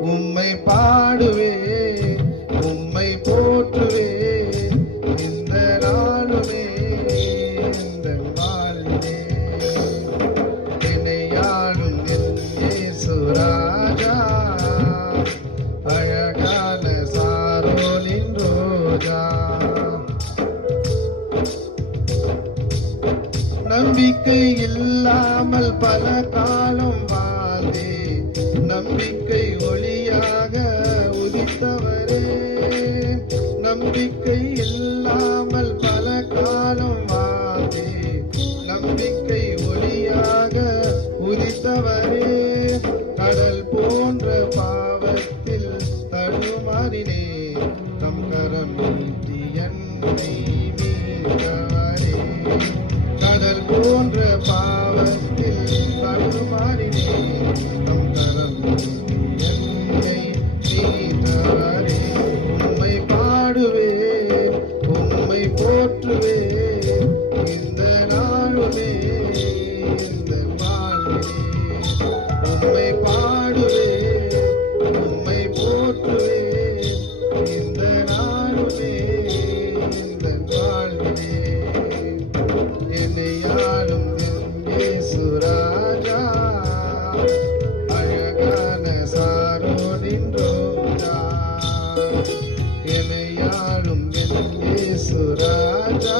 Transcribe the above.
உம்மை பாடுவே, உம்மை போற்றுவே, இந்த நாளுமே இந்த வாழ்வே. என்னை ஆளும் என் இயேசு ராஜா, அழகான சாரோனின் ரோஜா. நம்பிக்கை இல்லாமல் பல காலம் வாழ்ந்தே, நம்பிக்கை ஒளியாக உதித்தவரே. நம்பிக்கை இல்லாமல் பல காலம் வாழ்ந்தே, நம்பிக்கை ஒளியாக உதித்தவரே. கடல் போன்ற பாவத்தில் தடுமாறினே, தம் கரம் நீட்டி என்னை மீட்டவரே. கடல் போன்ற பாவத்தில் தடுமாறினே, தம் கரம் நீட்டி என்னை மீட்டவரே. உம்மை பாடுவே, உம்மை போற்றுவே, இந்த நாளுமே இந்த வாழ்வே. உம்மை பாடுவே, உம்மை போற்றுவே, இந்த நாளுமே இந்த வாழ்வே. என்னை ஆளும் என் இயேசு ராஜா, அழகான சாரோனின் ரோஜா. என்னை ஆளும் என் இயேசு ராஜா.